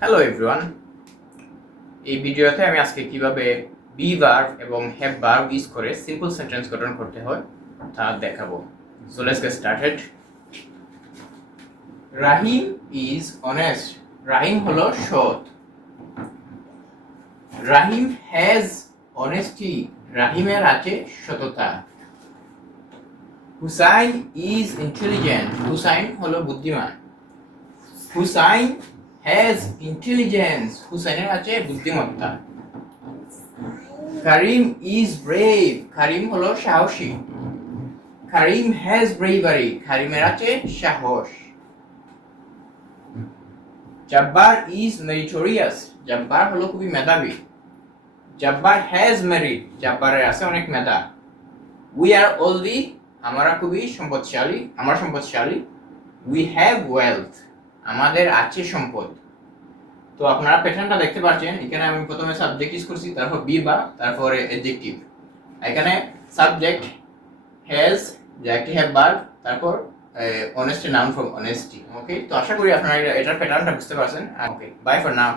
Hello everyone, এই ভিডিওতে আমি আজকে কিভাবে বি ভার্ব এবং হ্যাভ ভার্ব ইউজ করে সিম্পল সেন্টেন্স গঠন করতে হয় তা দেখাবো। So let's get started. Rahim is honest. Rahim হলো সৎ। রাহিম হ্যাজ অনেস্টি। রাহিমের আছে সততা। Hussain is intelligent. হুসাইন হলো বুদ্ধিমান। Hussain has intelligence. হুসাইনের আছে বুদ্ধিমত্তা। Karim is brave. কারিম হলো সাহসী। Karim has bravery. কারিমের আছে সাহস। Jabbar is meritorious. জাব্বার হলো খুবই মেধাবী। Jabbar has merit. জাব্বারের আছে অনেক মেধা। We are wealthy. আমরা খুবই সম্পদশালী। আমরা সম্পদশালী। We have wealth. আমাদের আছে সম্পদ। তো আপনারা প্যাটার্নটা দেখতে পাচ্ছেন, এখানে আমি প্রথমে সাবজেক্ট ইউজ করছি, তারপর বি বা তারপরে অ্যাডজেক্টিভ। এখানে সাবজেক্ট হ্যাজ, যে একটি হ্যাভ ভার্ব, তারপর অনেস্টি নাউন ফ্রম অনেস্টি। ওকে, তো আশা করি আপনারা এটার প্যাটার্নটা বুঝতে পারছেন। ওকে, বাই ফর নাও।